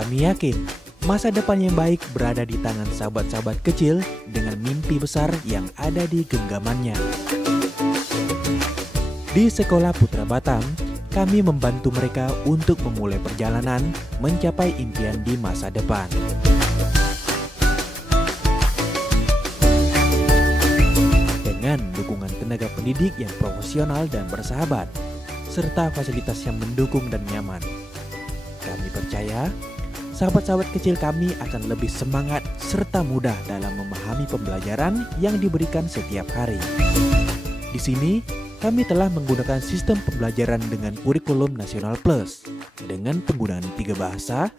kami yakin masa depan yang baik berada di tangan sahabat-sahabat kecil dengan mimpi besar yang ada di genggamannya. Di Sekolah Putra Batam, kami membantu mereka untuk memulai perjalanan mencapai impian di masa depan. Dengan dukungan tenaga pendidik yang profesional dan bersahabat, serta fasilitas yang mendukung dan nyaman, kami percaya sahabat-sahabat kecil kami akan lebih semangat serta mudah dalam memahami pembelajaran yang diberikan setiap hari. Di sini, kami telah menggunakan sistem pembelajaran dengan kurikulum Nasional Plus dengan penggunaan 3 bahasa,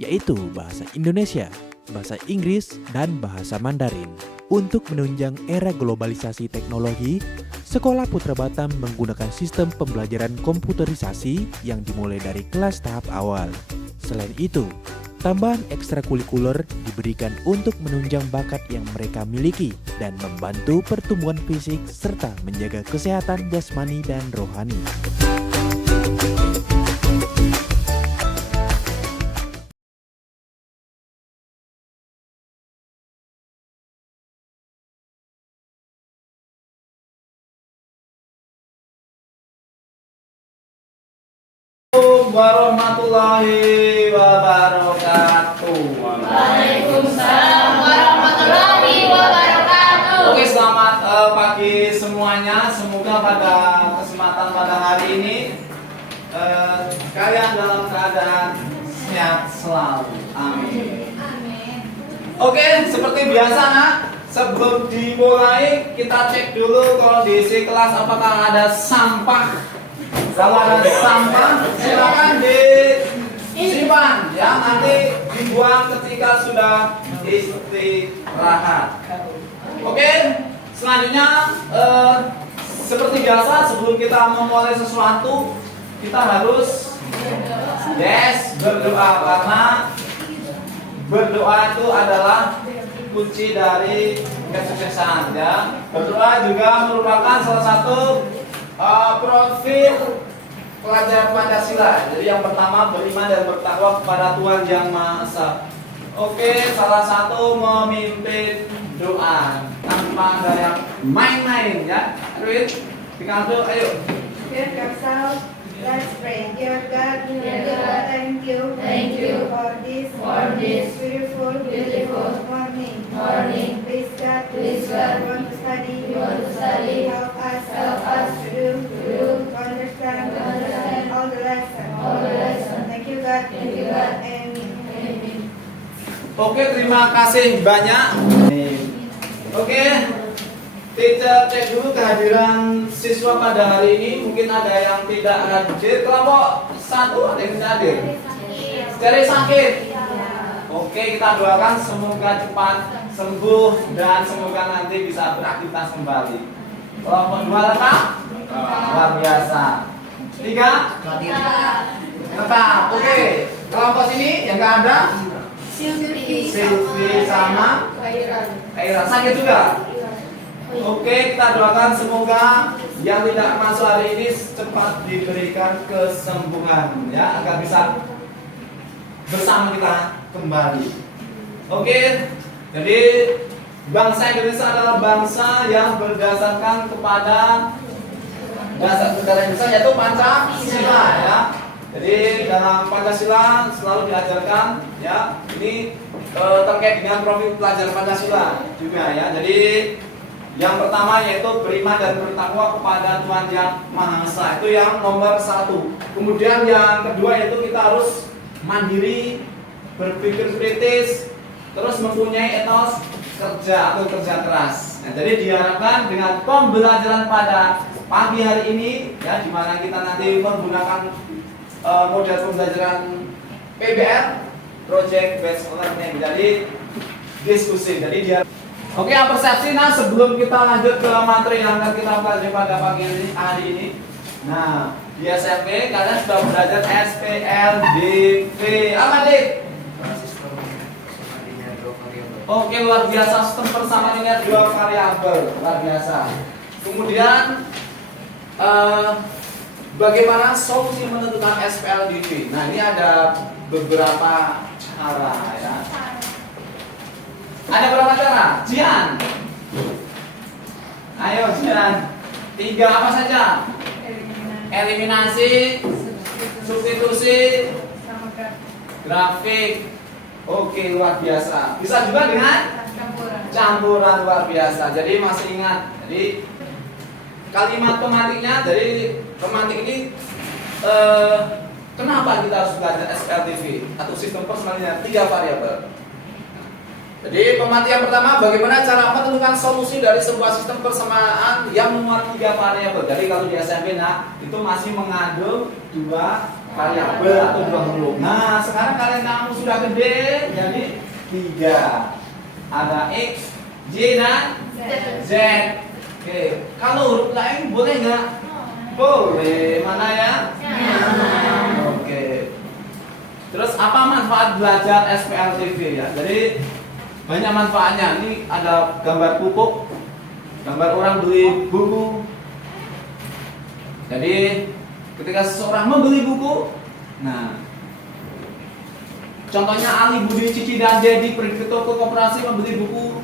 yaitu bahasa Indonesia, bahasa Inggris, dan bahasa Mandarin. Untuk menunjang era globalisasi teknologi, Sekolah Putra Batam menggunakan sistem pembelajaran komputerisasi yang dimulai dari kelas tahap awal. Selain itu, tambahan ekstrakurikuler diberikan untuk menunjang bakat yang mereka miliki dan membantu pertumbuhan fisik serta menjaga kesehatan jasmani dan rohani. Warahmatullahi wabarakatuh. Waalaikumsalam warahmatullahi wabarakatuh. Oke, selamat pagi semuanya. Semoga pada kesempatan pada hari ini kalian dalam keadaan sehat selalu. Amin. Oke, seperti biasa nak, sebelum dimulai kita cek dulu kondisi kelas apakah ada sampah. Kalau ada sampah, silakan disimpan ya, nanti dibuang ketika sudah istirahat. Oke, selanjutnya seperti biasa sebelum kita memulai sesuatu kita harus berdoa, karena berdoa itu adalah kunci dari kesuksesan ya. Berdoa juga merupakan salah satu profil pelajar Pancasila. Jadi yang pertama beriman dan bertakwa kepada Tuhan Yang Maha Esa. Oke, salah satu memimpin doa tanpa ada yang main-main ya. Ayo, dikanto, ayo. Dear ourselves, let's pray. Dear God, thank you for this beautiful morning. Please God, we want to study. Help us to understand all the lessons. Thank you God. Amen. Oke, terima kasih banyak. Oke, kita cek dulu kehadiran siswa pada hari ini. Mungkin ada yang tidak hadir. Kelompok 1 ada yang tidak hadir. Dari sakit. Oke, kita doakan semoga cepat sembuh dan semoga nanti bisa beraktivitas kembali. Kelompok 2 lengkap? Luar biasa. 3? Tetap. Oke. Kelompok sini yang nggak ada? Silvi sama Kaira. Sakit juga? Oke, kita doakan semoga yang tidak masuk hari ini cepat diberikan kesembuhan ya, agar bisa bersama kita kembali. Oke, jadi bangsa Indonesia adalah bangsa yang berdasarkan kepada dasar negara Indonesia, yaitu Pancasila ya. Jadi dalam Pancasila selalu diajarkan ya, ini terkait dengan profil pelajar Pancasila juga ya. Jadi yang pertama yaitu beriman dan bertakwa kepada Tuhan Yang Maha Esa, itu yang nomor 1. Kemudian yang kedua yaitu kita harus mandiri, berpikir kritis, terus mempunyai etos kerja atau kerja keras. Nah, jadi diharapkan dengan pembelajaran pada pagi hari ini ya, di mana kita nanti menggunakan model pembelajaran PBL, Project Based Learning. Jadi diskusi. Jadi dia oke, persepsi. Nah, sebelum kita lanjut ke materi yang akan kita pelajari pada pagi hari ini. Nah, di SMP kalian sudah belajar SPLDV. Apa, Dik? Oke, luar biasa, sistem persamaan linear 2 variabel. Luar biasa. Kemudian bagaimana solusi menentukan SPLDV? Nah, ini ada beberapa cara ya. Ada berapa cara? Jian. Ayo Jian. 3 apa saja? Eliminasi, substitusi, grafik. Oke, luar biasa. Bisa juga dengan campuran, luar biasa. Jadi masih ingat. Jadi kalimat pemantiknya dari pemantik ini kenapa kita harus belajar SPLDV atau sistem personal linear 3 variabel. Jadi pemantik yang pertama, bagaimana cara menentukan solusi dari sebuah sistem persamaan yang memuat 3 variabel. Jadi kalau di SMP itu masih mengandung 2 variabel atau 2 huruf. Nah, sekarang kalian kamu sudah gede, jadi 3. Ada X, Y dan Z. Oke, kalau huruf lain boleh nggak? Boleh. Mana ya? Oke. Terus apa manfaat belajar SPLDV ya? Jadi banyak manfaatnya. Ini ada gambar pupuk, gambar orang beli buku. Jadi ketika seseorang membeli buku, nah contohnya Ali, Budi, Cici, dan Dedi pergi ke toko koperasi membeli buku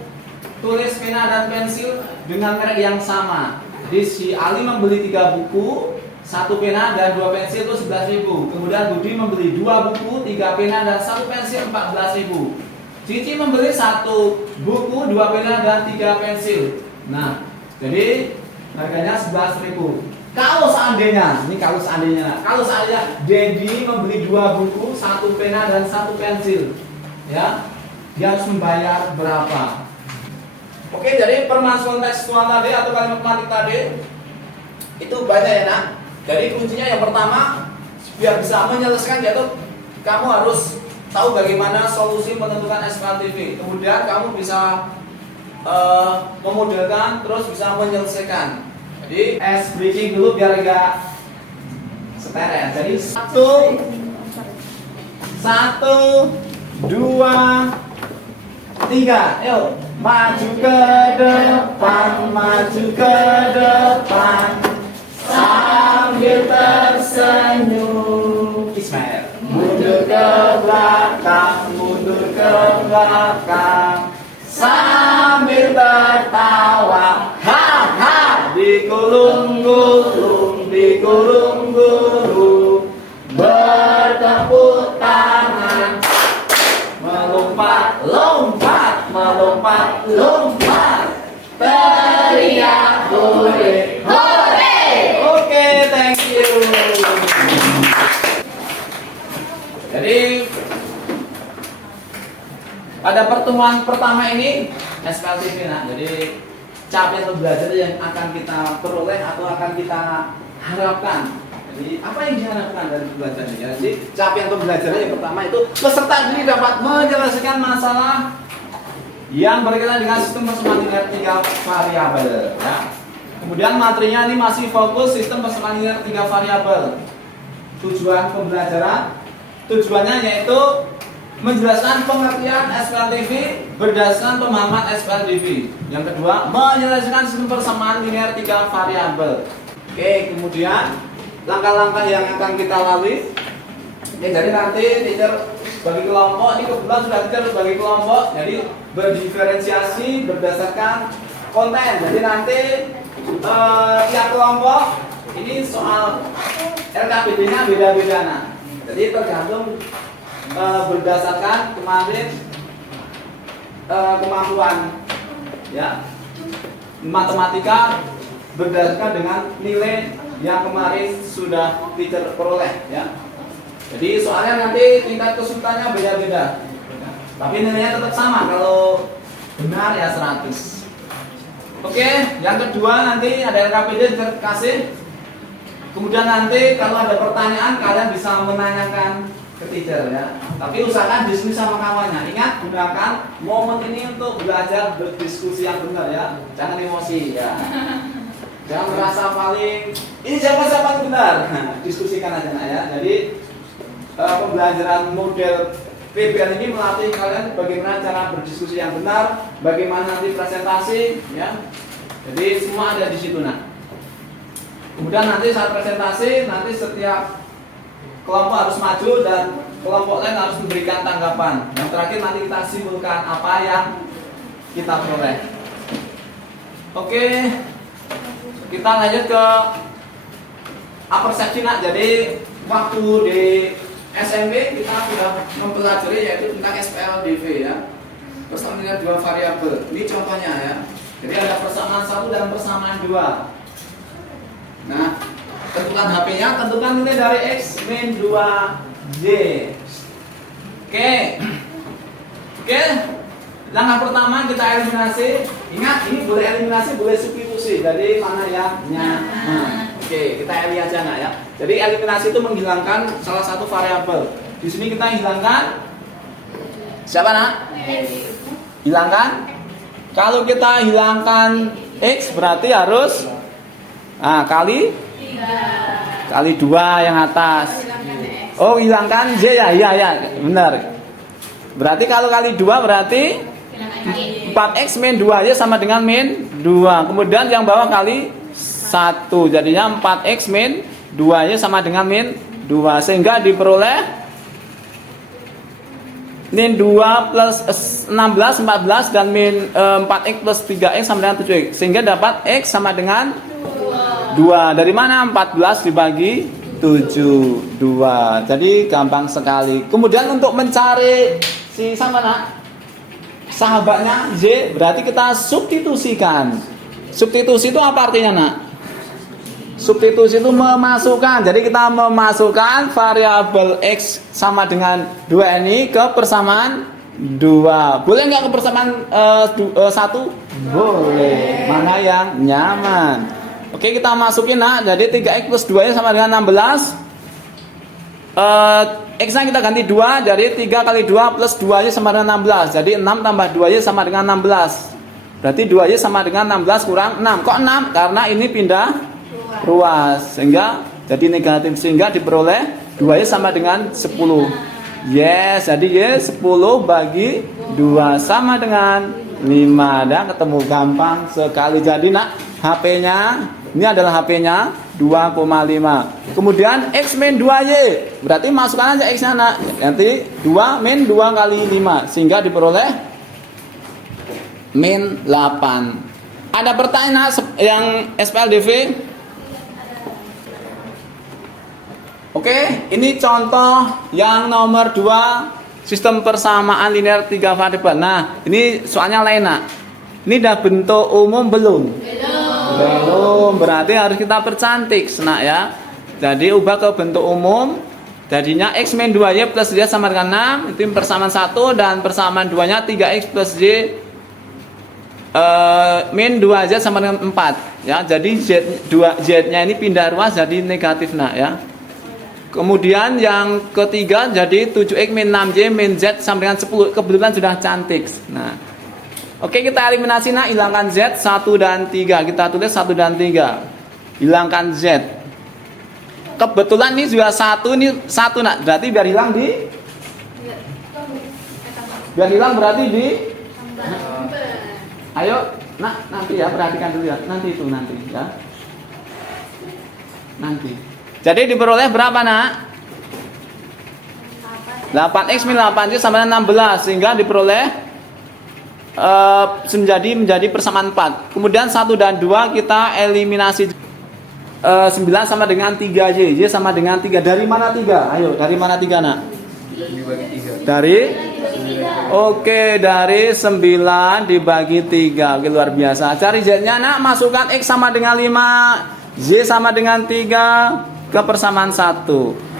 tulis, pena, dan pensil dengan merek yang sama. Jadi si Ali membeli 3 buku, 1 pena dan 2 pensil itu 11.000. Kemudian Budi membeli 2 buku, 3 pena dan 1 pensil 14.000. Cici membeli 1 buku, 2 pena dan 3 pensil. Nah, jadi harganya 11.000. Kalau seandainya Dedi membeli 2 buku, 1 pena dan 1 pensil, ya, dia harus membayar berapa? Oke, jadi permasalahan tekstual tadi atau kalimat pemantik tadi itu banyak ya nak. Jadi kuncinya yang pertama, biar bisa menyelesaikan yaitu kamu harus tahu bagaimana solusi menentukan SPLDV. Kemudian kamu bisa memodelkan, terus bisa menyelesaikan. Jadi bridging dulu biar enggak stereo. Jadi 1, 2, 3. Yuk, maju ke depan sambil tersenyum. Ismail. Mundur ke belakang sambil tertawa. Digulung-gulung bertepuk tangan, melompat, teriak hore. Oke, thank you. Jadi pada pertemuan pertama ini SPLDV, nah, jadi capaian belajar yang akan kita peroleh atau akan kita harapkan. Jadi apa yang diharapkan dari belajar ini? Jadi capaian pembelajaran yang pertama itu peserta ini dapat menyelesaikan masalah yang berkaitan dengan sistem persamaan linear 3 variabel. Ya. Kemudian materinya ini masih fokus sistem persamaan linear 3 variabel. Tujuan pembelajaran, tujuannya yaitu menjelaskan pengertian SPLDV berdasarkan pemahaman SPLDV. Yang kedua, menyelesaikan sistem persamaan linear 3 variabel. Oke, kemudian langkah-langkah yang akan kita lalui. Jadi nanti teacher bagi kelompok, ini kebetulan sudah teacher bagi kelompok, jadi berdiferensiasi berdasarkan konten. Jadi nanti tiap kelompok ini soal LKPD-nya beda-beda. Nah, jadi tergantung berdasarkan kemarin kemampuan ya, matematika berdasarkan dengan nilai yang kemarin sudah teacher peroleh ya. Jadi soalnya nanti tingkat kesulitannya beda-beda, tapi nilainya tetap sama. Kalau benar ya 100. Oke, yang kedua nanti ada LKPD kasih. Kemudian nanti kalau ada pertanyaan kalian bisa menanyakan ke teacher ya. Tapi usahakan diskusi sama kawannya. Ingat, gunakan momen ini untuk belajar berdiskusi yang benar ya. Jangan emosi ya. Jangan merasa paling ini siapa benar. Diskusikan aja nak ya. Jadi pembelajaran model PBL ini melatih kalian bagaimana cara berdiskusi yang benar, bagaimana nanti presentasi ya. Jadi semua ada di situ nak. Kemudian nanti saat presentasi, nanti setiap kelompok harus maju dan kelompok lain harus memberikan tanggapan. Yang terakhir nanti kita simpulkan apa yang kita peroleh. Oke, kita lanjut ke persepsi nak. Jadi waktu di SMP kita sudah mempelajari yaitu tentang SPLDV ya. Persamaan dua variabel. Ini contohnya ya. Jadi ada persamaan 1 dan persamaan 2. Nah, tentukan HP-nya, tentukan nilai dari X min 2Y. Oke. Langkah pertama kita eliminasi. Ingat, ini boleh eliminasi, boleh substitusi. Jadi mana yang nyaman. Oke, kita eli aja nak ya. Jadi eliminasi itu menghilangkan salah satu variabel. Di sini kita hilangkan siapa nak? Hilangkan. Kalau kita hilangkan X berarti harus kali 2 yang atas. Oh, hilangkan Z ya? Iya, benar. Berarti kalau kali 2 berarti 4X min 2Y sama dengan min 2. Kemudian yang bawah kali 1. Jadinya 4X min 2Y sama dengan min 2. Sehingga diperoleh min 2 plus 16, 14 dan min 4X plus 3X sama dengan 7X. Sehingga dapat X sama dengan 2. Dari mana? 14 dibagi 7, 2. Jadi gampang sekali. Kemudian untuk mencari si sama nak sahabatnya Z, berarti kita substitusikan. Substitusi itu apa artinya nak? Substitusi itu memasukkan. Jadi kita memasukkan variabel X sama dengan 2 ini ke persamaan 2. Boleh nggak ke persamaan 1? Boleh. Mana yang nyaman? Oke, kita masukin nak. Jadi 3X plus 2 sama dengan 16. X-nya kita ganti 2. Jadi 3 kali 2 plus 2Y sama dengan 16. Jadi 6 tambah 2Y sama dengan 16. Berarti 2Y sama dengan 16 kurang 6. Kok 6? Karena ini pindah ruas. Sehingga jadi negatif. Sehingga diperoleh 2Y sama dengan 10. Yes, jadi Y 10 bagi 2 sama dengan 5. Dan ketemu gampang sekali. Jadi nak, HP-nya ini adalah HP-nya 2,5. Kemudian X min 2Y. Berarti masukkan aja X-nya nak. Nanti 2 min 2 kali 5. Sehingga diperoleh min 8. Ada pertanyaan yang SPLDV? Oke, ini contoh yang nomor 2, sistem persamaan linear 3 variabel. Nah, ini soalnya lain nak. Ini udah bentuk umum belum? Belum. Berarti harus kita percantik nak ya. Jadi ubah ke bentuk umum. Jadinya X min 2Y plus Y sama dengan 6. Itu persamaan 1. Dan persamaan 2 nya 3X plus Y min 2Z sama dengan 4 ya. Jadi Z nya ini pindah ruas jadi negatif nak ya. Kemudian yang ketiga jadi 7X min 6Y min Z sama dengan 10. Kebetulan sudah cantik. Nah, oke, kita eliminasi nak. Hilangkan Z 1 dan 3. Kita tulis 1 dan 3. Hilangkan Z. Kebetulan ini juga 1, ini 1 nak. Berarti biar hilang di berarti di ayo nak, nanti ya, perhatikan dulu ya. Nanti ya. Nanti. Jadi diperoleh berapa nak? 8X min 8Y sama dengan 16. Sehingga diperoleh menjadi persamaan 4. Kemudian 1 dan 2 kita eliminasi. 9 sama dengan 3Y. Y sama dengan 3. Dari mana 3? Ayo, dari mana 3 nak? Dari? Oke, dari 9 dibagi 3. Oke, luar biasa. Cari Z-nya nak. Masukkan X sama dengan 5. Y sama dengan 3 ke persamaan 1.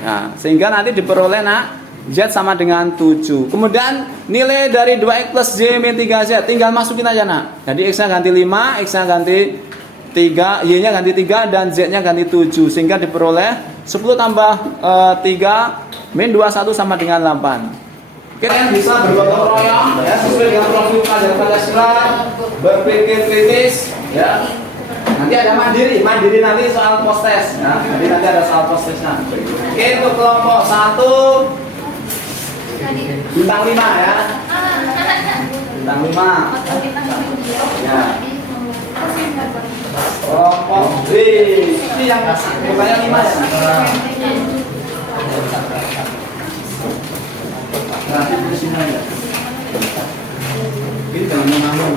Nah, sehingga nanti diperoleh nak Z sama dengan 7. Kemudian nilai dari 2X plus Y min 3Z tinggal masukin aja nak. Jadi X nya ganti 5, X nya ganti 3, Y nya ganti 3 dan Z nya ganti 7. Sehingga diperoleh 10 tambah 3 min 21 sama dengan 8. Kalian bisa bergotong royong ya, sesuai dengan profil pelajar Pancasila, berpikir kritis ya. Nanti ada mandiri nanti soal post test ya. Nanti ada soal post testnya. Oke, untuk kelompok 1 bintang 5 ya. Bintang 5 ya. Kelompok Wih, ini yang bukannya 5 ya? Berarti di sini ya. Ini jangan mengambil.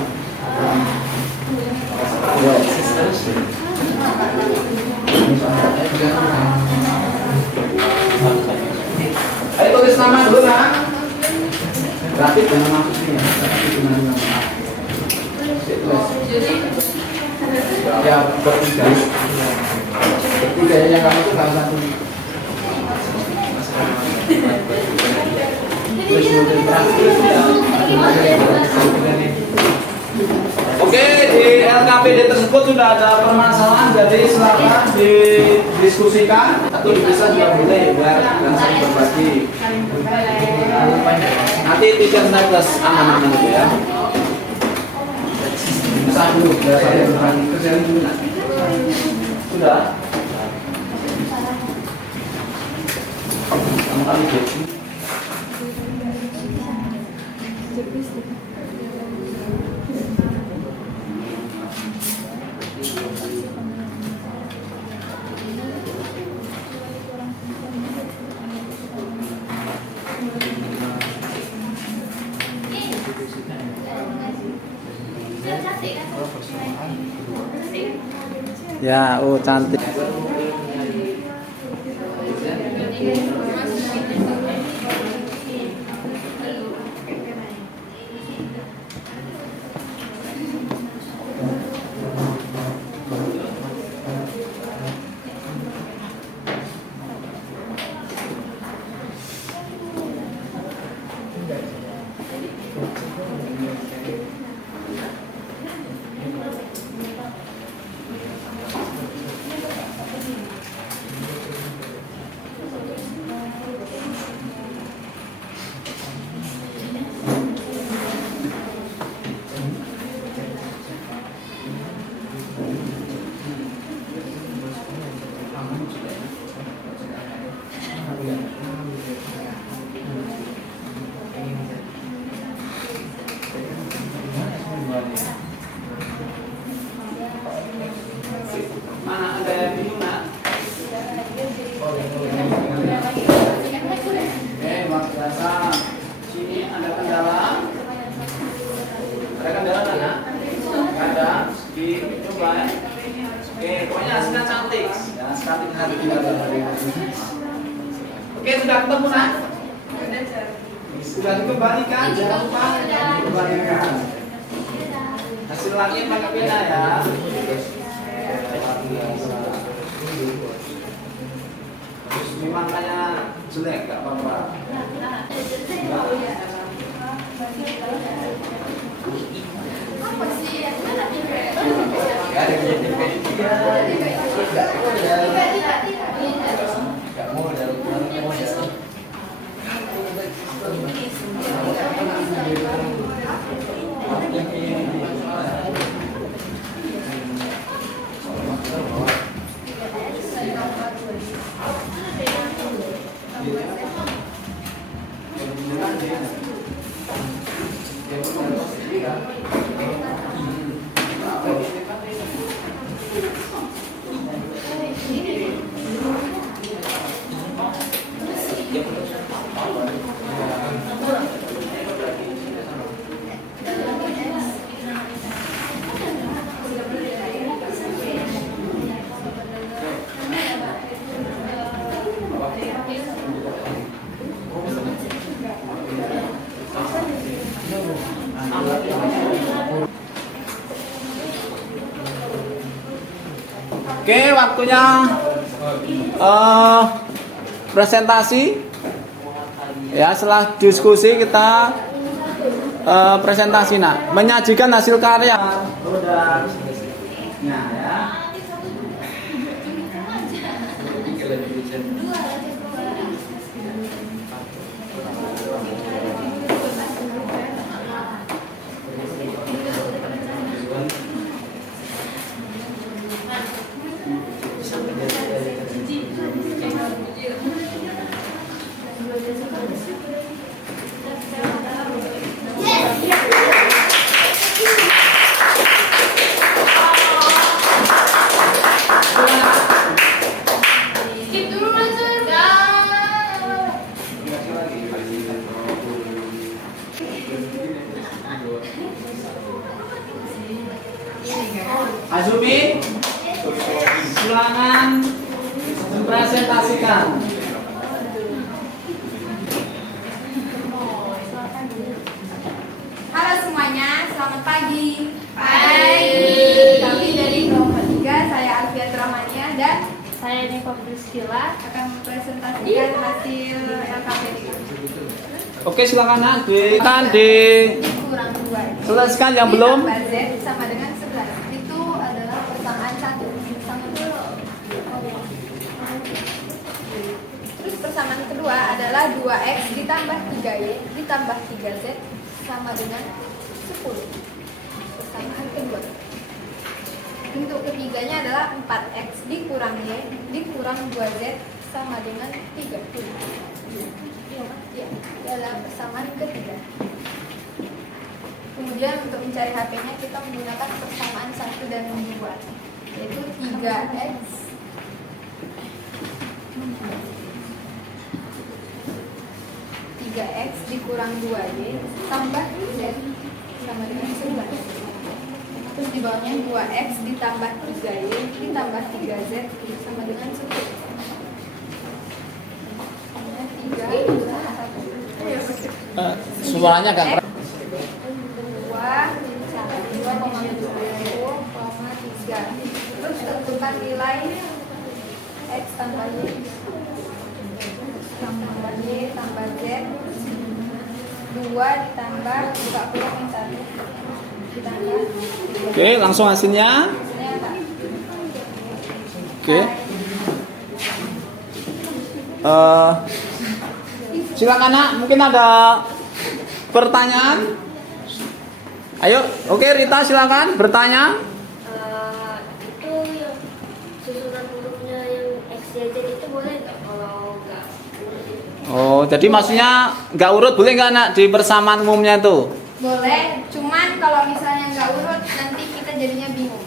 Ayo tulis nama dulu nak. Berarti jangan masuk sini ya. Ya bertiga. Bertiga ya yang kamu tuh nggak satu. Oke, di LKPD tersebut sudah ada permasalahan, jadi silakan didiskusikan atau bisa juga boleh biar dan saling berbagi. Nanti teacher saya plus anak-anak itu ya. Bisa dulu, biar saya berbagi kerjaan dulu nanti. Sudah. Kamu kali jadi. Ya, oh cantik. Mana ada yang bingung nak? Waktu dasar sini ada kendala. Ada kendala nak? Ada. Dicoba ya. Oke, pokoknya hasilnya cantik. Ya, cantik hari ini ada. Oke, sudah ketemu nak? Sudah dikembalikan, jangan lupa dikembalikan. Hasil lagi pakai pena ya. Makanya jelek gak apa-apa. Oke, waktunya presentasi. Ya, setelah diskusi kita presentasi nak, menyajikan hasil karya. Nah, ya. Azumi, silakan presentasikan. Halo semuanya, selamat pagi. Pagi. Kami dari kelompok 3, saya Alfiat Rahmania dan Saya Niko Priscila. akan mempresentasikan hasil LKPD kami. Oke, silakan Nak. Silakan di Kurang 2. selesaikan yang belum. Ditambah Z sama dengan 11. Itu adalah persamaan 1 sama 2. Terus persamaan kedua adalah 2x ditambah 3y ditambah 3z sama dengan 10. Persamaan kedua. Bentuk ketiganya adalah 4x dikurang y dikurang 2z sama dengan 30. Ya, adalah persamaan ketiga. Kemudian untuk mencari HP-nya kita menggunakan persamaan 1 dan 2, yaitu 3x dikurang 2y tambah z sama dengan 11. Terus di bawahnya 2x ditambah 3y ditambah 3z sama dengan 10. 3 Suaranya agak keras. 2,3. Terus tentukan nilai x tambah y tambah z 2 ditambah buka kurang yang 1 ditambah 3. Oke, langsung hasilnya. Hasilnya apa? Oke. Silakan Nak, mungkin ada pertanyaan. Ayo, oke Rita silakan bertanya. Itu yang susunan hurufnya yang X, Y, Z itu boleh nggak kalau nggak urut itu? Oh, jadi maksudnya nggak urut boleh nggak Nak di persamaan umumnya itu? Boleh, cuman kalau misalnya nggak urut nanti kita jadinya bingung.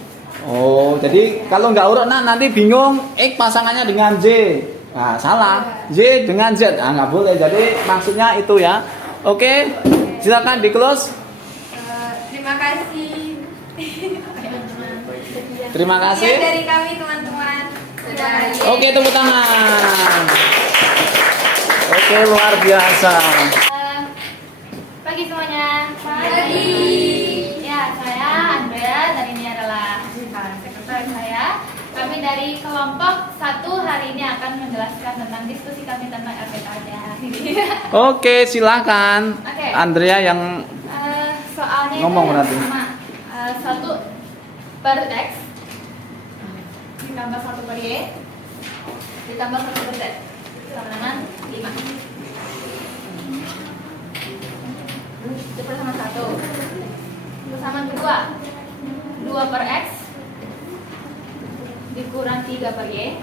Oh, jadi kalau nggak urut Nak nanti bingung X pasangannya dengan Z. Nah, salah. Z dengan Z. Ah, nggak boleh. Jadi maksudnya itu ya. Oke, silakan di close. Terima kasih. Terima kasih. Sekian dari kami teman-teman. Terima kasih. Oke, tepuk tangan. Oke, luar biasa. Pagi semuanya. Pagi. Ya, saya Andrea dan ini adalah sekretaris saya. Kami dari kelompok 1 hari ini akan menjelaskan tentang diskusi kami tentang LPKD. Oke, silakan. Oke. Andrea yang Soalnya ngomong itu yang berarti. pertama, 1 per x ditambah 1 per y ditambah 1 per z sama dengan 5. Itu persamaan 1. Persamaan kedua, 2 per x dikurang 3 per y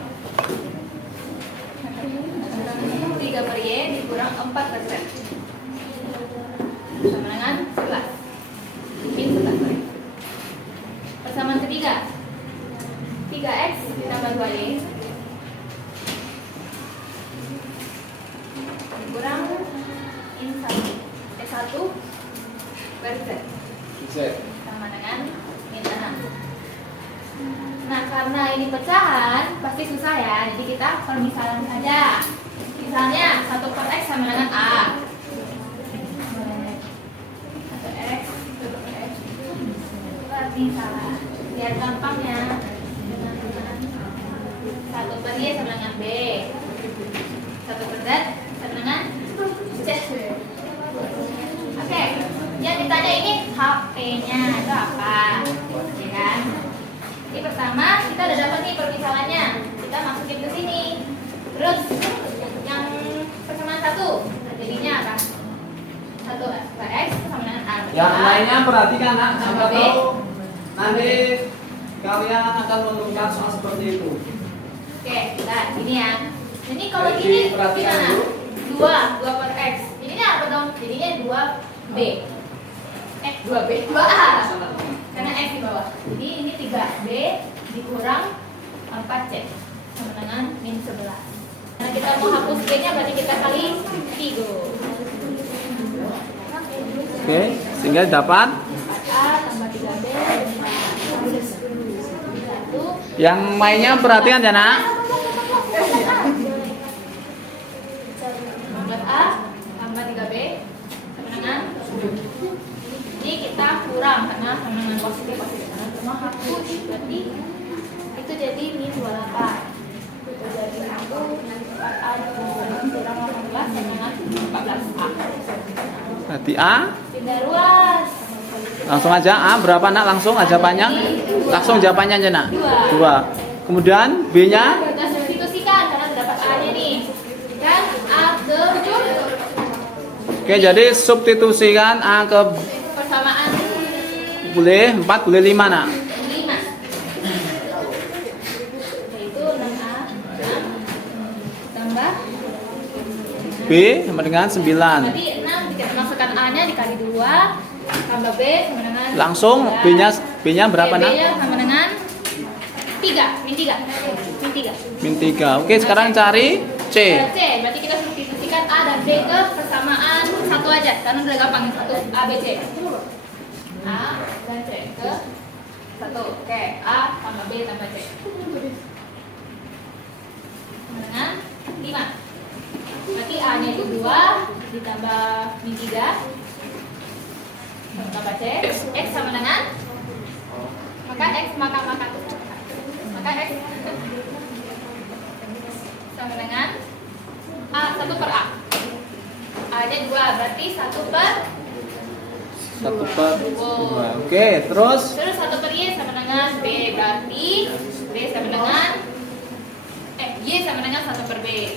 3 per y dikurang 4 per z sama dengan 11. Min 11. Persamaan ketiga, 3x ditambah 2y dikurang in 1 per z sama dengan min 6. Nah, karena ini pecahan pasti susah ya, jadi kita permisalan saja. Misalnya 1 per x sama dengan a. Berarti salah. Lihat gampangnya. 1 per y sama dengan b. 1 per z sama dengan c. Oke. Yang ditanya ini HP-nya itu apa? Ya kan? Ini pertama kita udah dapat nih permisalannya. Kita masukin ke sini. Terus yang persamaan 1 jadinya apa? 1 per x sama dengan a. Yang lainnya perhatikan Nak, sampai B. tahu nanti kalian akan menemukan soal seperti itu. Oke, nah ini ya. Jadi kalau Jadi, gini perhatikan gimana? dulu. 2 per x. Jadinya apa dong? Jadinya 2b. 2b, 2a. Karena x di bawah. Jadi ini 3b dikurang 4c sama dengan min 11. Nah, kita mau hapus b-nya berarti kita kali 3. Oke, sehingga dapat 4a tambah 3b tambah 10. Yang mainnya perhatian ya nak. 14A tambah 3B sama dengan. Ini kita kurang karena sama dengan positif karena cuma hapus, berarti itu jadi min 28. Itu jadi 4A kurang 18 sama dengan 14A. Berarti A. Pindah ruas. Langsung aja A berapa nak? Langsung aja jawabannya. Langsung jawabannya aja nak. 2. Kemudian B-nya Kita substitusikan karena terdapat A-nya nih. Kan A ke oke, jadi substitusikan A ke persamaan boleh 4 boleh 5 nak. 5. Yaitu 6A tambah B sama dengan 9. berarti 6 kita masukkan A-nya dikali 2 tambah B sama dengan Langsung 3. B-nya berapa nak? B-nya sama dengan 3, min 3. Min 3. Oke, sekarang cari C. C, berarti kita substitusikan A dan B ke persamaan satu aja karena udah gampang satu A B C. A dan C ke satu. Oke, A tambah B tambah C. Sama dengan 5. Berarti A-nya itu 2 ditambah min 3 tambah C. X sama dengan maka X sama dengan A 1 per A. A-nya 2 berarti 1 per 1/2. Oke, terus 1 per Y sama dengan B berarti B sama dengan Y sama dengan 1 per B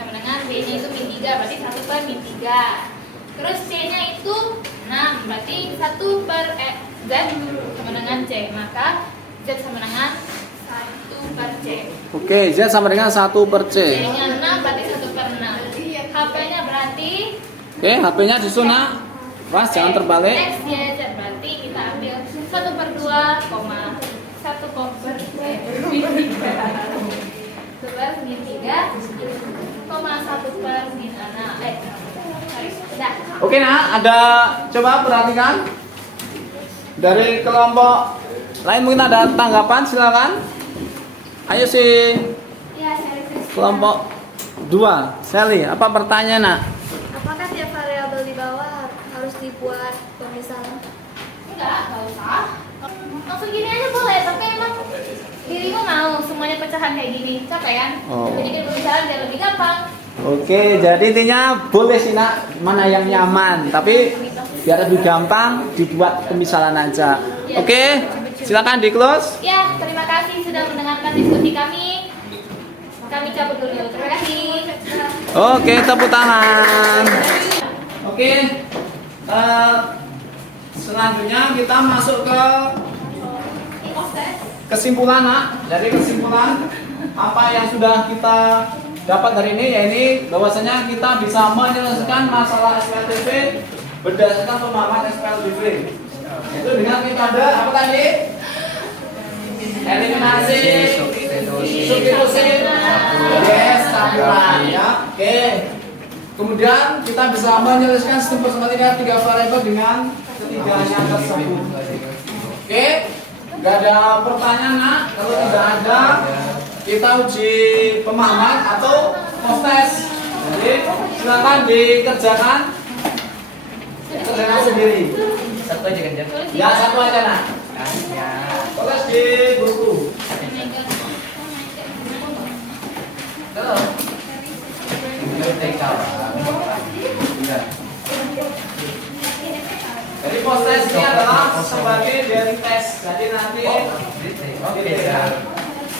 sama dengan B-nya itu min 3 berarti 1 per min 3. Terus C-nya itu 6 berarti 1 per Z sama dengan C, maka Z sama dengan 1 per C. oke, Z sama dengan 1 per C. C-nya 6 berarti 1 per 6. HP-nya berarti Oke, HP-nya disusun nak. Was, jangan terbalik. X, Y, Z berarti kita ambil 1 per 2, 1 per min 3 per min 3, 1 per min 6. Udah. Oke nak, ada coba perhatikan dari kelompok lain mungkin ada tanggapan, silakan. Ayo si Ya, saya kelompok 2, Sally, apa pertanyaan nak? Apakah tiap variabel di bawah harus dibuat pemisahan? enggak usah. Langsung gini aja boleh, tapi emang dirimu mau semuanya pecahan kayak gini, capek kan? Oh. Jadi kan pecahan biar lebih gampang. Oke, jadi intinya boleh sih nak, mana yang nyaman, tapi biar lebih gampang dibuat pemisalan aja. Oke, silakan di close. Ya, terima kasih sudah mendengarkan diskusi kami. Kami cabut dulu. Terima kasih. Oke, tepuk tangan. Oke, selanjutnya kita masuk ke kesimpulan nak. Jadi kesimpulan apa yang sudah kita dapat hari ini, yaitu bahwasanya kita bisa menyelesaikan masalah SPLTV berdasarkan pemahaman SPLTV. Itu dengan metode apa tadi? Eliminasi, substitusi, yes, campuran ya. Oke. Kemudian kita bisa menyelesaikan sistem matematika 3 variabel dengan ketiganya tersebut. Oke. Gak ada pertanyaan nak? Kalau tidak ada, kita uji pemahaman atau post test. Jadi silakan dikerjakan sendiri. Satu aja kan, Jan? Ya, satu aja nak. Tulis di buku. TK. Jadi post test ini adalah sebagai dari tes. Jadi nanti Oke, ya.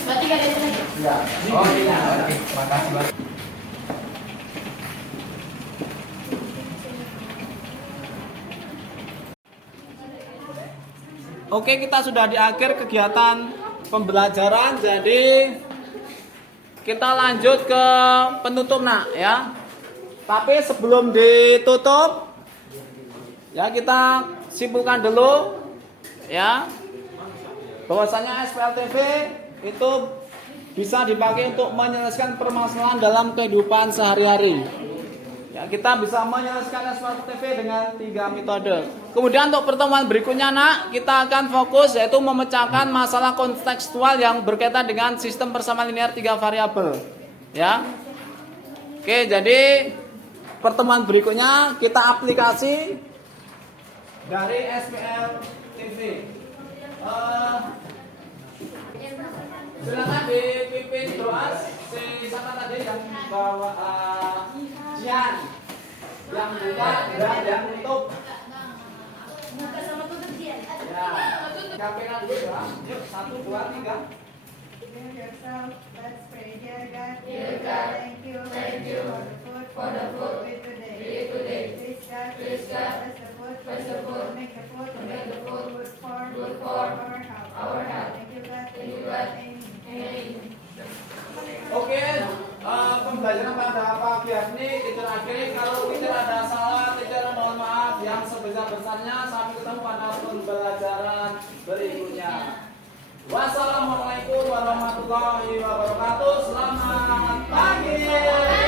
Berarti gak ada itu lagi. ya. Oke, makasih banget. Oke, kita sudah di akhir kegiatan pembelajaran. Jadi kita lanjut ke penutup nak ya. Tapi sebelum ditutup ya kita simpulkan dulu ya bahwasanya SPLTV itu bisa dipakai untuk menyelesaikan permasalahan dalam kehidupan sehari-hari. Ya, kita bisa menyelesaikan Smart TV dengan 3 metode. Kemudian untuk pertemuan berikutnya nak, kita akan fokus yaitu memecahkan masalah kontekstual yang berkaitan dengan sistem persamaan linear 3 variabel. Ya. Oke, jadi pertemuan berikutnya kita aplikasi dari SPL TV. Silakan dipimpin doa siapa tadi yang bawa Jian, yang buka dan yang tutup. Buka sama tutup dia. Ya, KPK dulu ya. Yuk, 1, 2, 3. Give yourself, let's pray, dear God. Dear God, thank you for the food we eat today. we eat today. Please God, bless the food, make the food good for our health. Thank you God. Amen. Oke, pembelajaran pada pagi hari ini kita akhiri. Kalau kita ada salah, kita mohon maaf yang sebesar-besarnya. Sampai ketemu pada pembelajaran berikutnya. Wassalamualaikum warahmatullahi wabarakatuh. Selamat pagi.